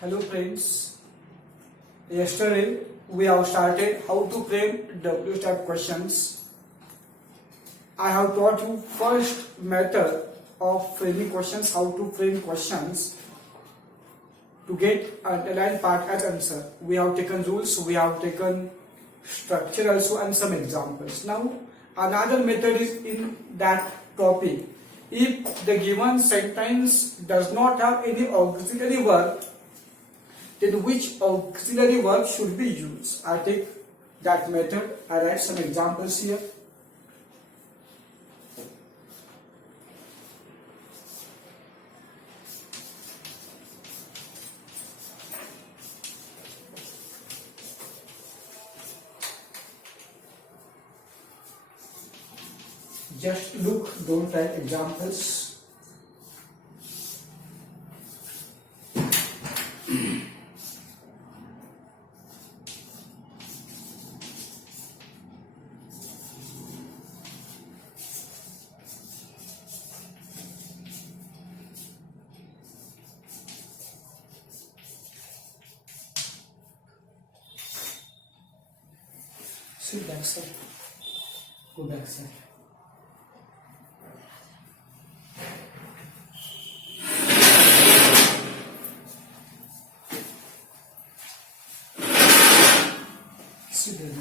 Hello friends, yesterday we have started how to frame W type questions. I have taught you first method of framing questions, how to frame questions to get an aligned part as answer. We have taken rules, we have taken structure also and some examples. Now another method is in that topic. If the given sentence does not have any auxiliary verb, then which auxiliary verb should be used? I take that method. I write some examples here. Just look, don't write examples. See back side. Go back side. Sit there.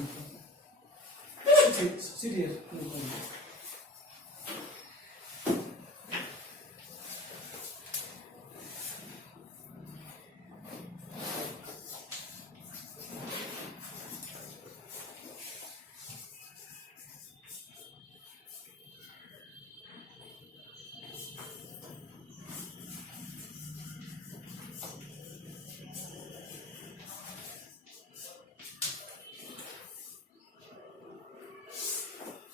Sit here. No problem.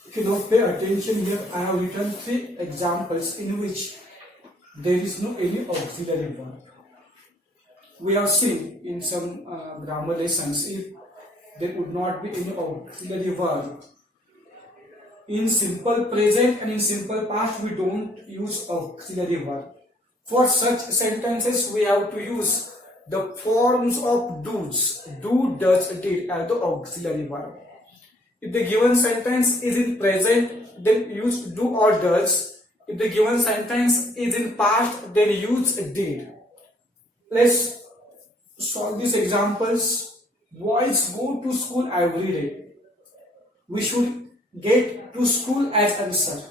If you don't pay attention here, I have written 3 examples in which there is no any auxiliary verb. We have seen in some grammar lessons, if there would not be any auxiliary verb, in simple present and in simple past we don't use auxiliary verb. For such sentences we have to use the forms of do's, do, does, did as the auxiliary verb. If the given sentence is in present, then use do or does. If the given sentence is in past, then use did. Let's solve these examples. Boys go to school every day. We should get to school as answer.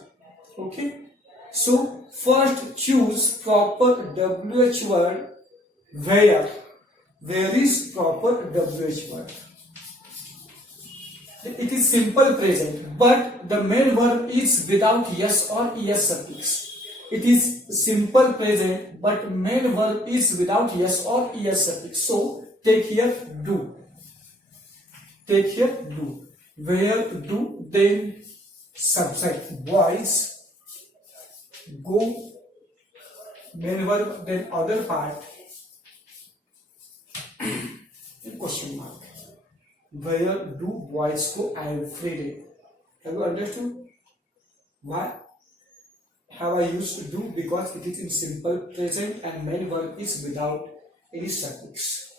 Okay. So first choose proper WH word. Where? Where is proper WH word? It is simple present, but the main verb is without yes or es suffix. It is simple present, but main verb is without yes or es suffix. So take here do. Take here do. Where do, then subject. Boys go, main verb, then other part, question mark. Where do boys go every day? Have you understood? Why have I used do? Because it is in simple present and main verb is without any suffix.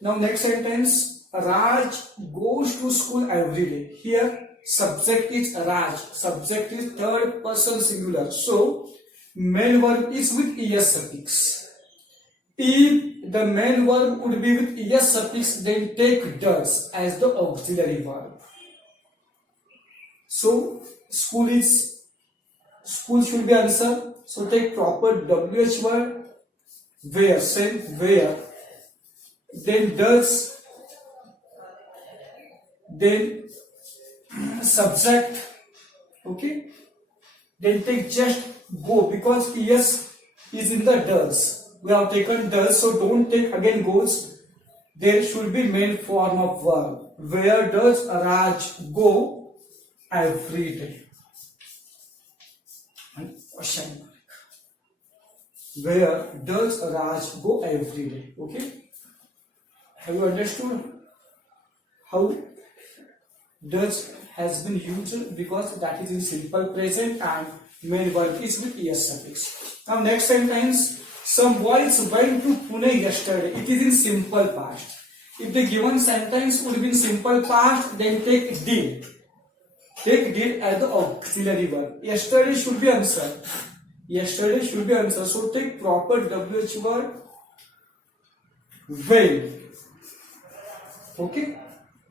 Now next sentence, Raj goes to school every day. Here subject is Raj, subject is third person singular. So main verb is with es suffix. If the main verb would be with es suffix, then take does as the auxiliary verb. So school should be answer. So take proper WH word. Where, same where. Then does. Then subject. Okay. Then take just go, because es is in the does. We have taken does, so don't take again goes. There should be main form of verb. Where does Raj go every day? And question mark. Where does Raj go every day? Okay. Have you understood how does has been used? Because that is in simple present and main verb is with es suffix. Now next sentence. some boys went to Pune yesterday. It is in simple past. If the given sentence would be in simple past, then take did. Take did as the auxiliary verb. Yesterday should be answer. Yesterday should be answer. So take proper WH word when. Okay.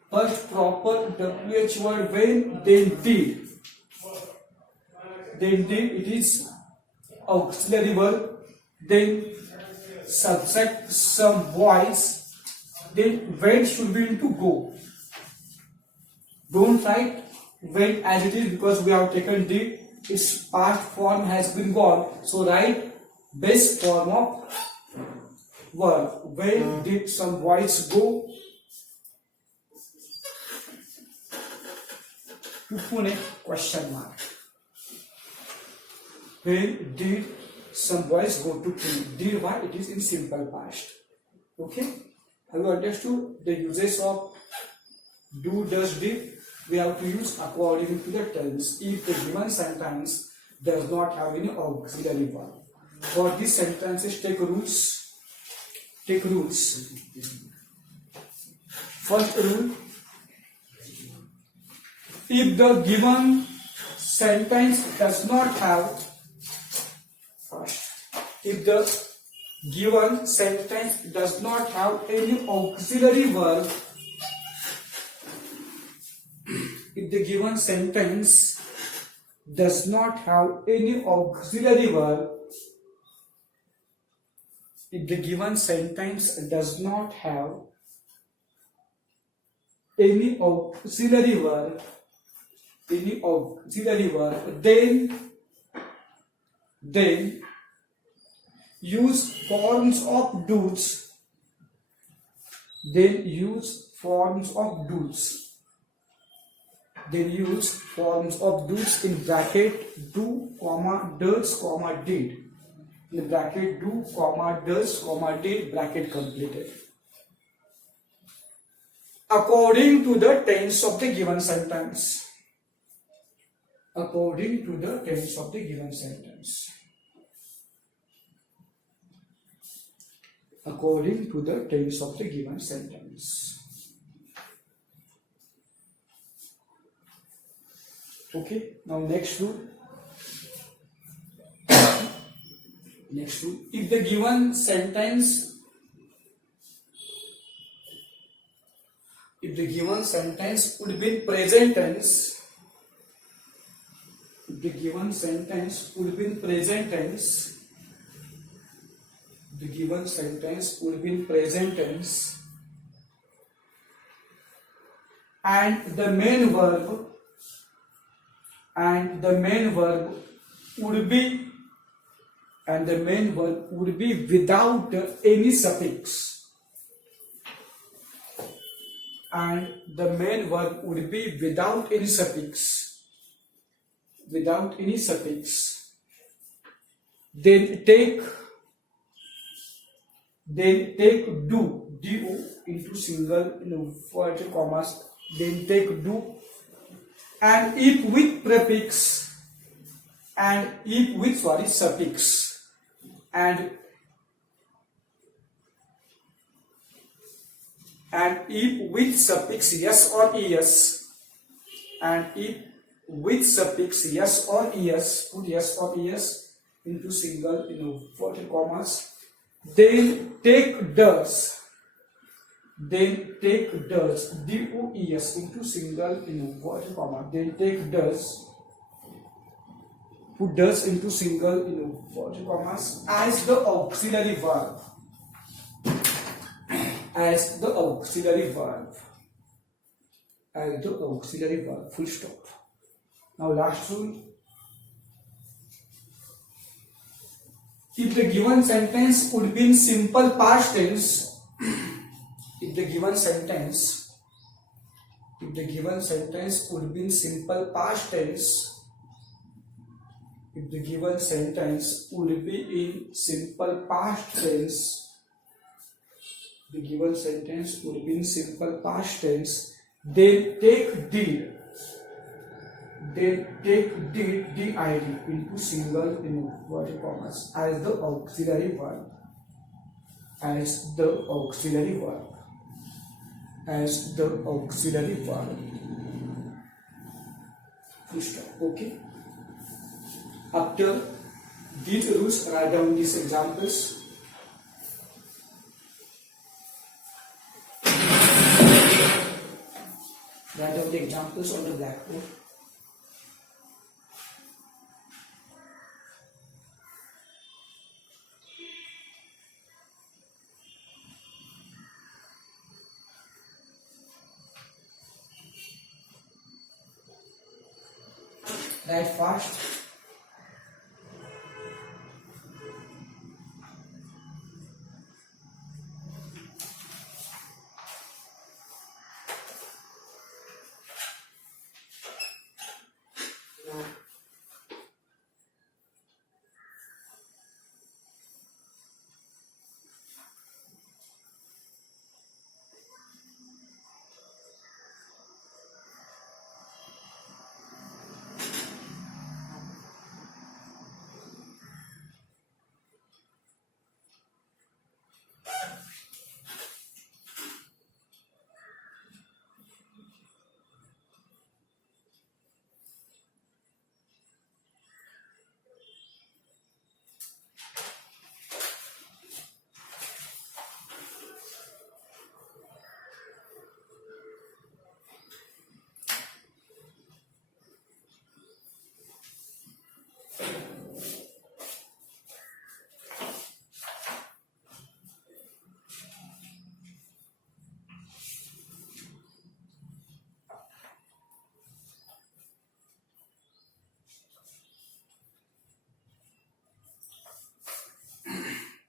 First proper WH word when, then did. Then did, it is auxiliary verb. Then subject some voice. Then went should be into go. Don't write went as it is because we have taken did. Its past form has been gone. So write base form of verb. When did some voice go to Pune? Question mark. When did some boys go to Pune? Did, why? It is in simple past. Okay? Have you understood the uses of do, does, did? We have to use according to the tense. If the given sentence does not have any auxiliary verb. For these sentences, take rules. Take rules. First rule. If the given sentence does not have if the given sentence does not have any auxiliary verb, if the given sentence does not have any auxiliary verb, if the given sentence does not have any auxiliary verb, then use forms of do's. Then use forms of do's. Then use forms of do's in bracket do, comma, does, comma, did. In bracket do, comma, does, comma, did, bracket completed. According to the tense of the given sentence. According to the tense of the given sentence. According to the tense of the given sentence. Okay, now next rule. Next rule. If the given sentence would be in present tense, if the given sentence would be in present tense, the given sentence would be in present tense, and the main verb would be without any suffix, and the main verb would be without any suffix, then take do, do into single inverted commas, then take do, and if with prefix, and if with suffix, and if with suffix yes or es, and if with suffix yes or es, put yes or es into single inverted commas, then take does, does into single inverted comma, then take does, put does into single inverted commas as the auxiliary verb, full stop. Now last rule. If the given sentence would be in simple past tense, if the given sentence would be in simple past tense, if the given sentence would be in simple past tense, the given sentence would be in simple past tense, then take did, then take did into single inverted commas as the auxiliary verb. As the auxiliary verb. As the auxiliary verb. Full stop. Okay. After these rules, write down these examples. Write down the examples on the blackboard. Write fast.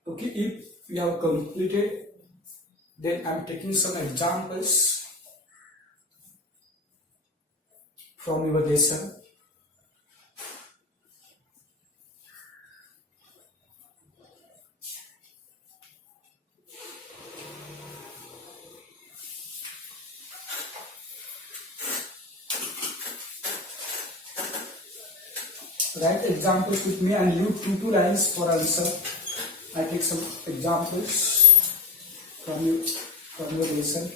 Okay, if you have completed, then I'm taking some examples from your lesson. Write examples with me and you two lines for answer. I take some examples from your lesson.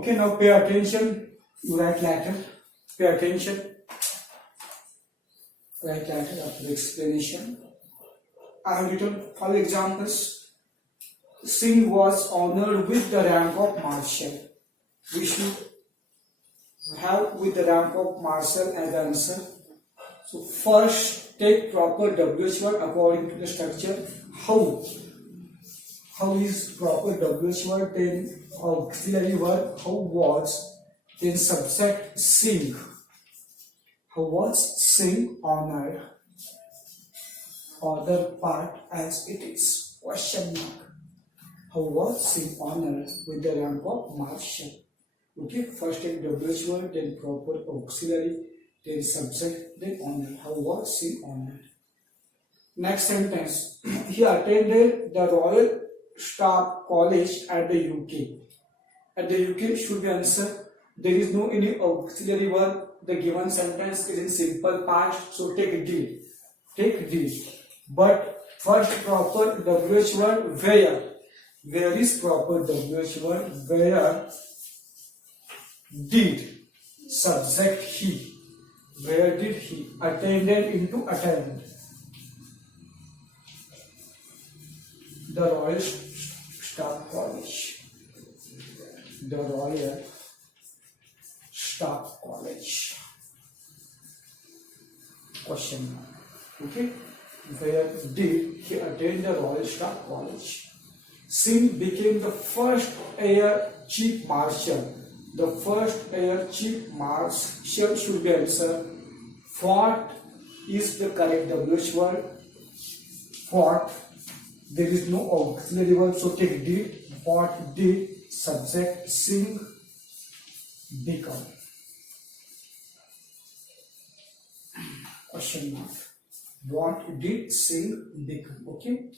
Okay, now pay attention. You write later. Pay attention. Write later after the explanation. I have written 5 examples. Singh was honored with the rank of Marshal. We should have with the rank of Marshal as answer. So first take proper WH word according to the structure. How is proper WH word, then auxiliary word how was, then subject Singh. How was Singh honored? Other part as it is. Question mark. How was Singh honored with the rank of Marshal? Okay, first take WH word, then proper auxiliary, then subject, then honored. How was Singh honored? Next sentence. He attended the Royal Staff College at the UK. At the UK should be answer. There is no any auxiliary word. The given sentence is in simple past, so take did. Take did. But first proper WH word where. Where is proper WH word? Where did subject he. Where did he? Attended into attend. The Royal Staff College. The Royal Staff College. Question mark. Okay. Where did he attend the Royal Staff College? Singh became the first Air Chief Marshal. The first Air Chief Marshal should be answered. What is the correct WH word? What? There is no auxiliary word, so take did. What did subject Singh become? Question mark. What did Singh become? Okay.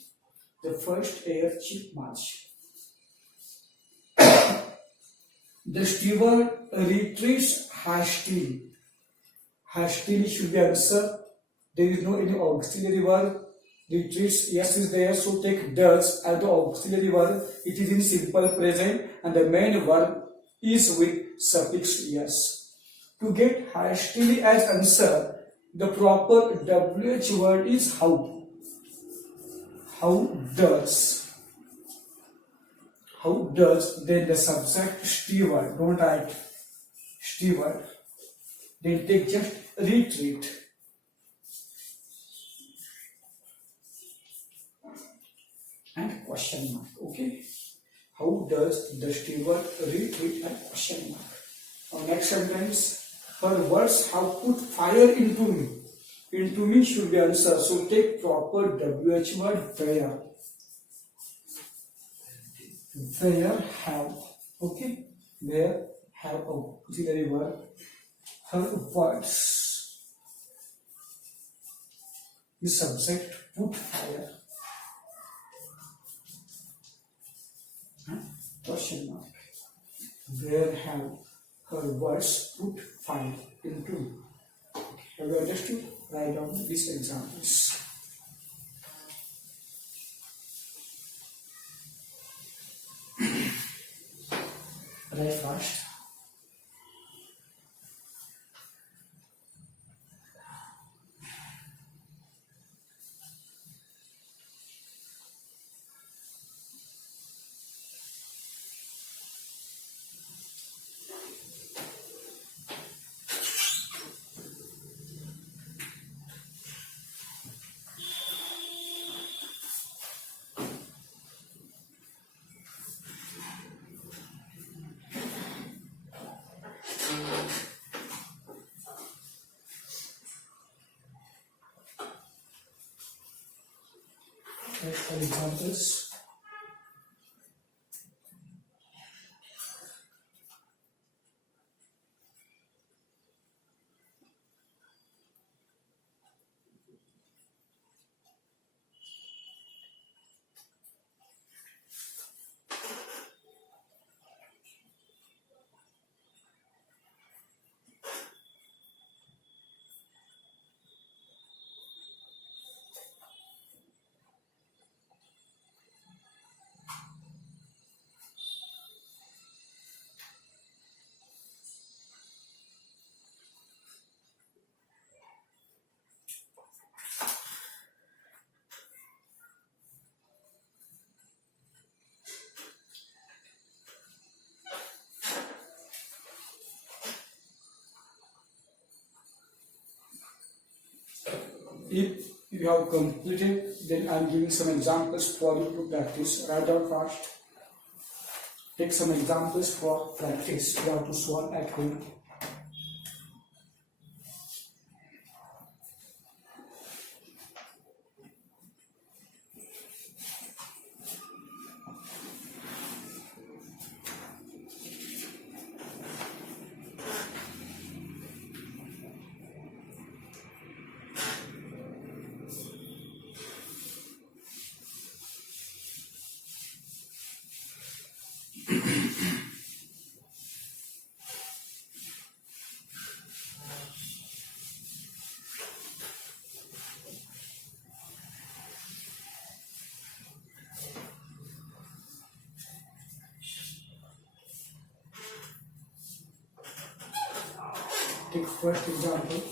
The first Air Chief Marshal. The steward retreats hastily. Hastily should be answered. There is no any auxiliary word. Retreats, yes is there, so take does as the auxiliary word. It is in simple present and the main verb is with suffix yes. To get hastily as answer, the proper WH word is how. How does. How does, then the subject steward, don't write steward. Then take just retreat. And question mark. Okay. How does the steward retreat and question mark. Our next sentence. Her words have put fire into me. Into me should be answer. So take proper WH word where. Where have. Okay. Where have auxiliary word. Her words. The subject put fire. Question mark. Where have her words put fire into? Have you understood? Write down these examples. Write fast. For examples. if you have completed, then I am giving some examples for you to practice. Write down fast. Take some examples for practice. You have to solve at home. Take first example.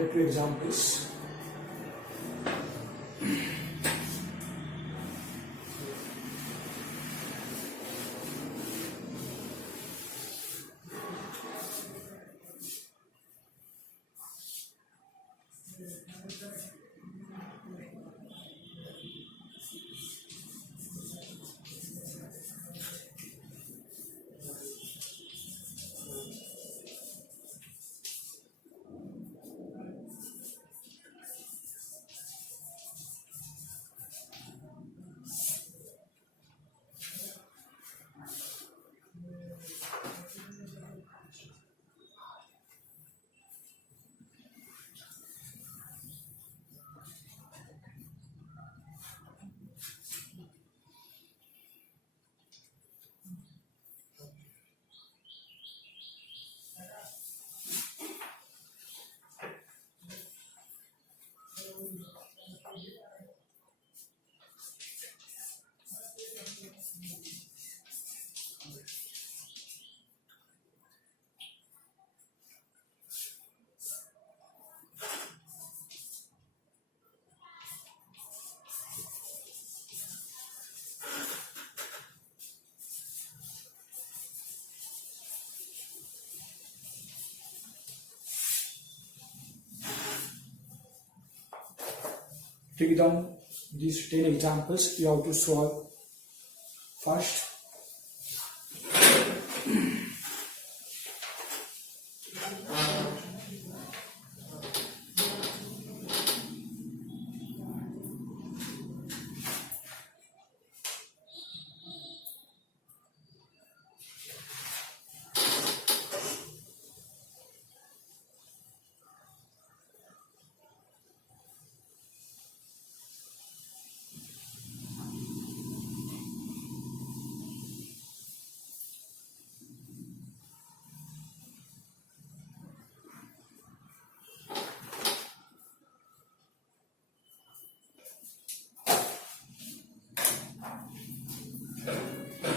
other two examples. Take down these 10 examples you have to solve first.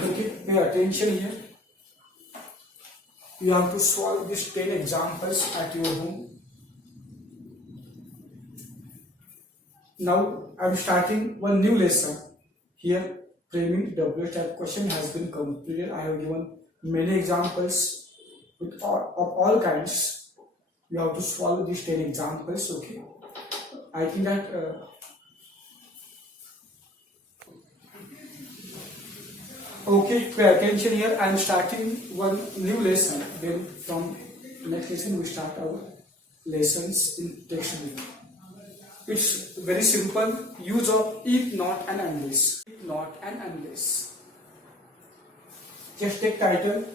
Okay, pay attention here. You have to solve these 10 examples at your home. Now I am starting one new lesson. Here, framing W type question has been completed. I have given many examples with of all kinds. You have to solve these 10 examples. Okay, I think that okay, pay attention here. I am starting one new lesson. Then from next lesson we start our lessons in textbook. It's very simple. Use of if, not and unless. If, not and unless. Just take title.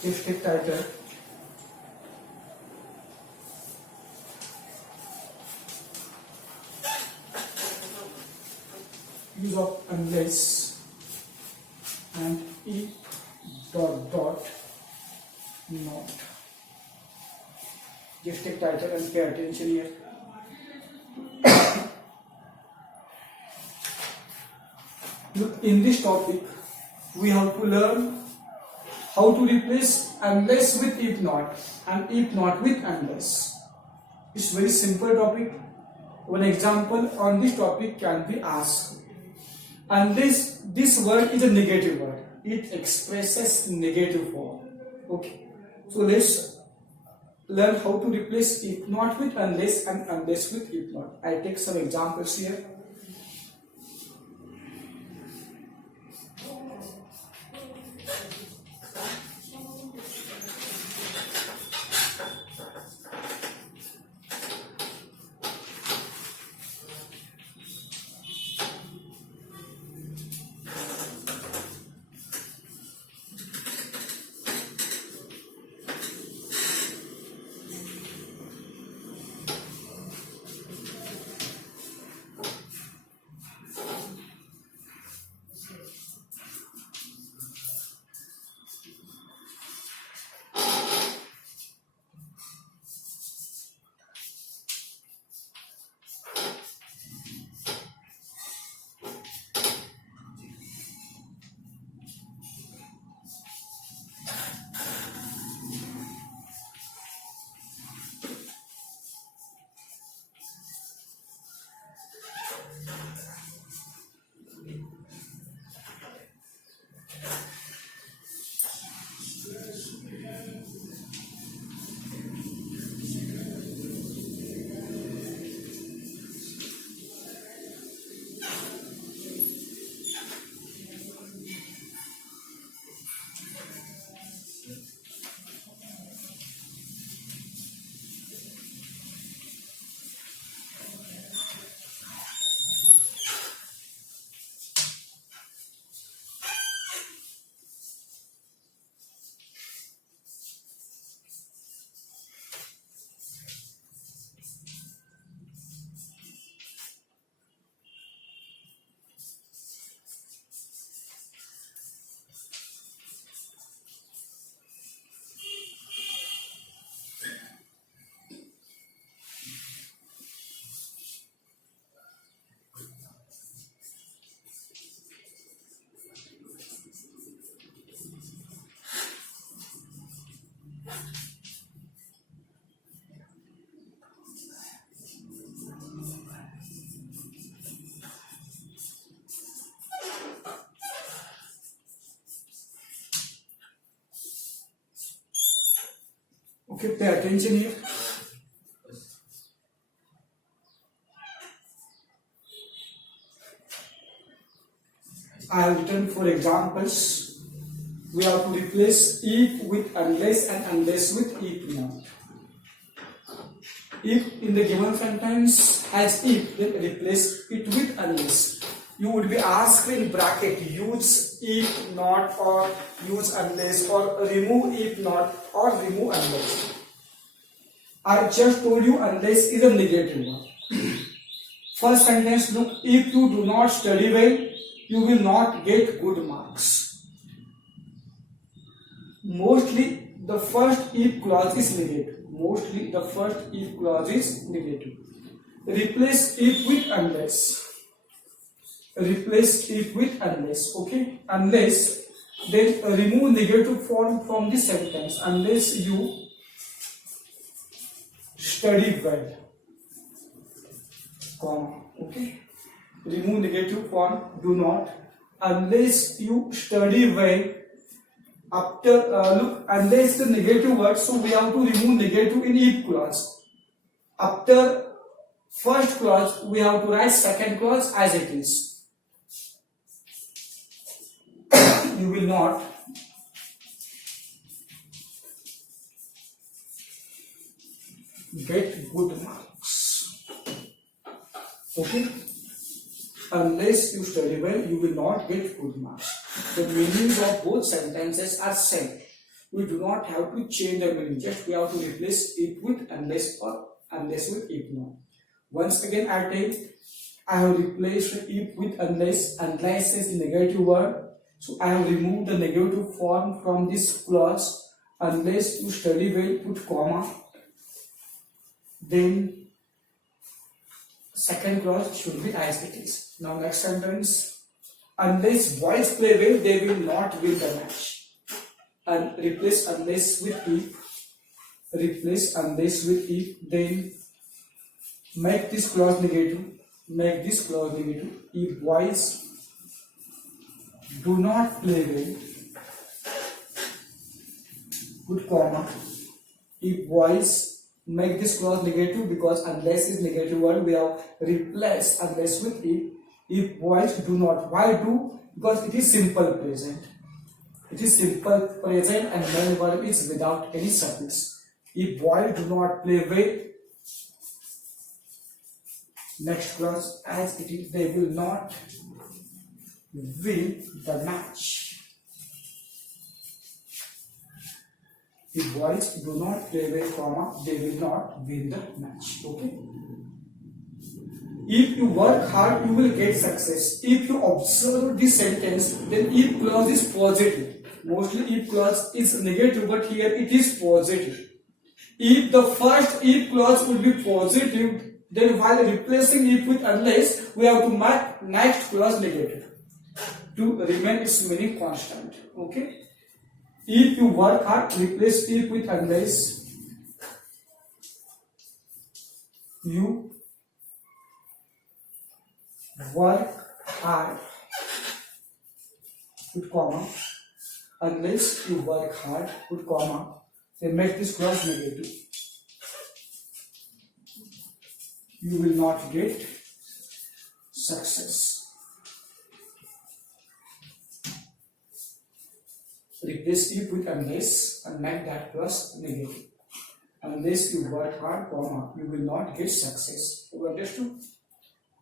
Just take title. Use of unless and if dot dot not. Just take title and pay attention here. Look, in this topic we have to learn how to replace unless with if not and if not with unless. It's very simple topic. One example on this topic can be asked. Unless this word is a negative word, it expresses negative form. Okay, so let's learn how to replace if not with unless and unless with if not. I take some examples here. Okay, pay attention here. I have written 4 examples. We have to replace if with unless and unless with if not. If in the given sentence has if, then replace it with unless. You would be asked in bracket, use if not or use unless, or remove if not or remove unless. I just told you unless is a negative one. First sentence, look, if you do not study well, you will not get good marks. Mostly the first if clause is negative. Mostly the first if clause is negative. Replace if with unless. Replace if with unless. Okay, unless, then remove negative form from the sentence. Unless you study well, comma. Okay, remove negative form. Do not. Unless you study well. After look, unless the negative word, so we have to remove negative in if clause. After first clause, we have to write second clause as it is. You will not get good marks. Okay? Unless you study well, you will not get good marks. The meanings of both sentences are same. We do not have to change the meaning. Just we have to replace it with unless or unless with if not. Once again, I have replaced if with unless. Unless is a negative word. So I have removed the negative form from this clause. Unless you study well, put comma. Then second clause should be as it is. Now next sentence. Unless boys play well, they will not win the match. And replace unless with if. Replace unless with if. Then make this clause negative. Make this clause negative. If boys do not play well, put comma. If boys, make this clause negative because unless is negative word. We have replaced unless with if. If boys do not, why do? Because it is simple present. It is simple present and main verb is without any suffix. If boys do not play well, next clause as it is, they will not win the match. If boys do not play well, comma, they will not win the match. Okay. If you work hard, you will get success. If you observe this sentence, then if clause is positive. Mostly if clause is negative, but here it is positive. If the first if clause will be positive, then while replacing if with unless, we have to mark next clause negative to remain its meaning constant. Okay. If you work hard, replace if with unless. You work hard, put comma. Unless you work hard, put comma. Then make this clause negative. You will not get success. Replace if with unless and make that clause negative. Unless you work hard, comma, you will not get success. You understood?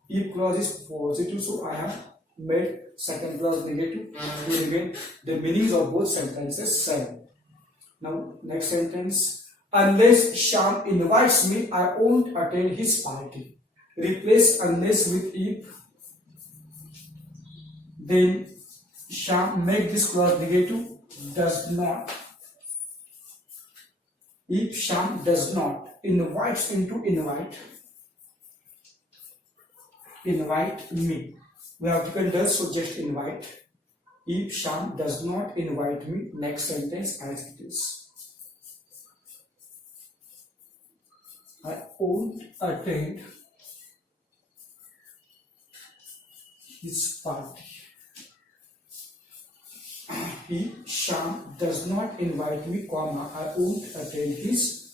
If clause is positive, so I have made second clause negative to remain the meanings of both sentences same. Now next sentence. Unless Shyam invites me, I won't attend his party. Replace unless with if. Then Shyam, make this clause negative. Does not. If Shyam does not, invites into invite. Invite me. We have taken does, so just invite. If Shyam does not invite me, next sentence as it is. I won't attend his party. If Shyam does not invite me, comma, I won't attend his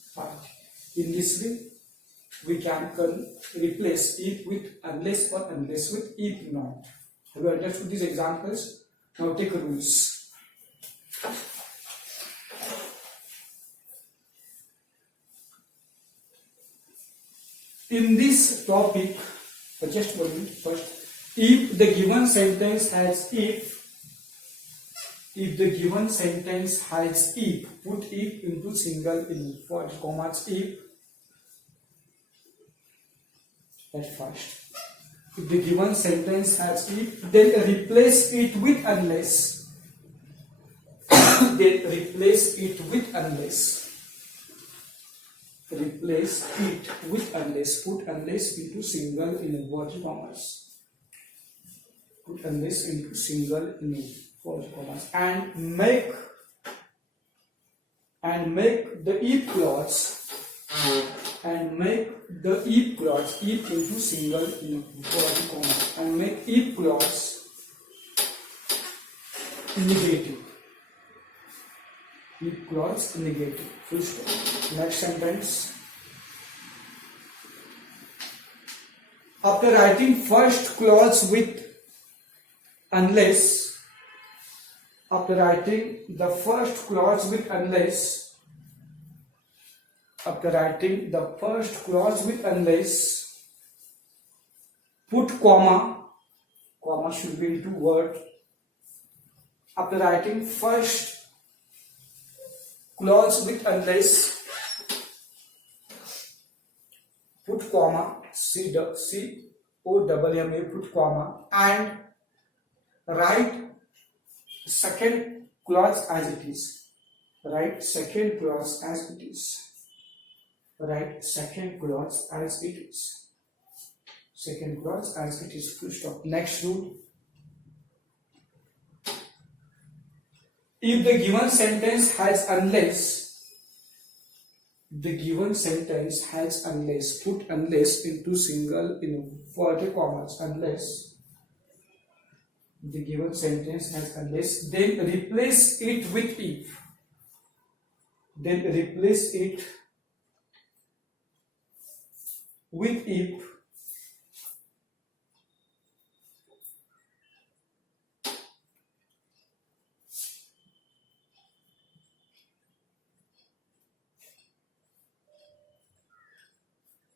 In this way, we can replace if with unless or unless with if not. Have you understood these examples? Now take rules. In this topic, just one minute first. If the given sentence has if the given sentence has if, put if into single in for commas if. At first, if the given sentence has if, then replace it with unless. Then replace it with unless. Replace it with unless. Put unless into single in inverted commas. Put unless into single in inverted commas and make the if clause if into single in inverted commas and make if clause negative. If clause negative. Full stop. Next sentence. After writing first clause with unless, after writing the first clause with unless, after writing the first clause with unless, put comma should be into word. After writing first clause with unless, put comma, C-O-M-M-A, put comma and write second clause as it is. Write second clause as it is. Write second clause as it is. Second clause as it is. Full stop. Next rule. If the given sentence has unless, the given sentence has unless, put unless into single in inverted commas. Unless the given sentence has unless, then replace it with if. Then replace it with if.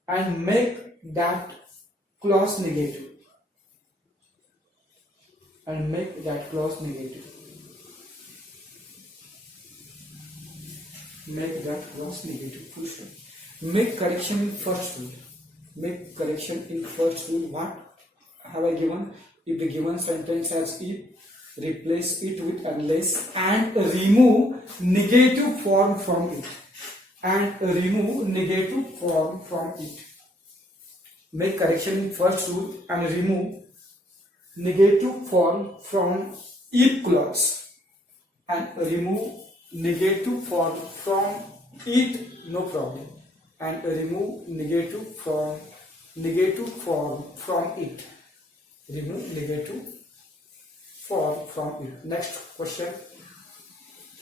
And make that clause negative. And make that clause negative. Make that clause negative. Full stop. Make correction in first rule. Make correction in first rule. What have I given? If the given sentence has if, replace it with unless and remove negative form from it. And remove negative form from it. Make correction in first rule and remove negative form from if clause. And remove negative form from it, no problem. And remove negative form from it. Remove negative form from it. Next question.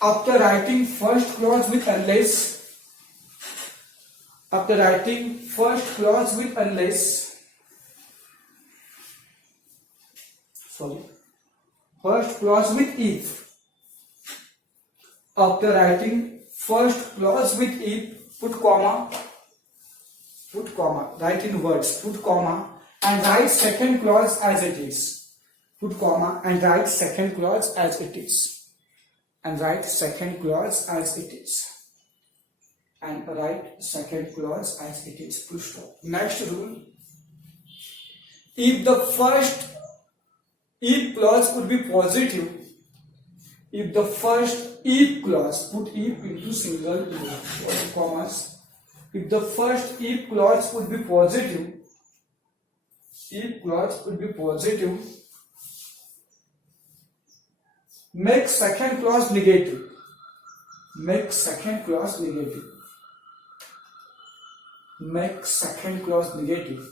After writing first clause with unless, after writing first clause with unless, first clause with if. After writing first clause with if, put comma, write in words, put comma and write second clause as it is. Put comma and write second clause as it is. And write second clause as it is. And write second clause as it is. Full stop. Next rule. If the first if clause would be positive, if the first if clause, put if into single commas, if the first if clause would be positive, if clause would be positive, make second clause negative. Make second clause negative. Make second clause negative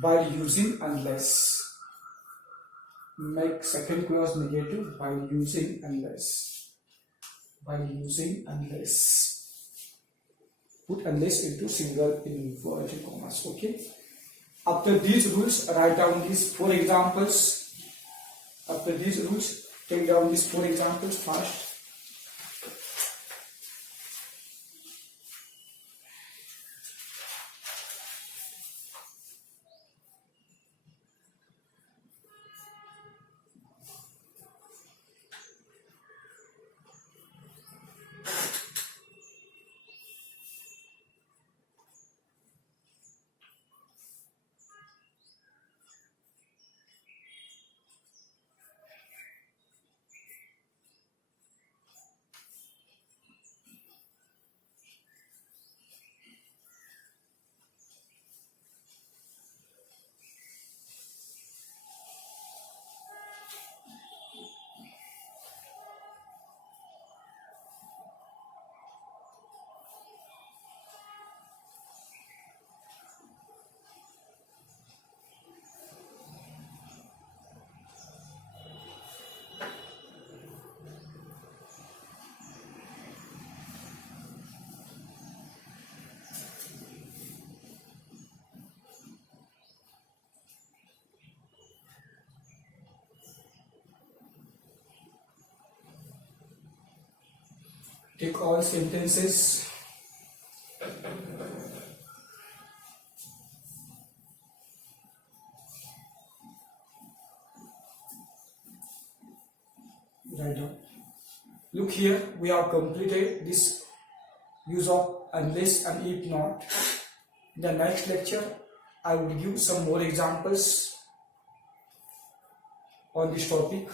by using unless. Make second clause negative by using unless. By using unless. put unless into single inverted commas. Okay. After these rules, write down these 4 examples. After these rules, take down these 4 examples first. Take all sentences. Write down. Look here, we have completed this use of unless and if not. In the next lecture, I will give some more examples on this topic.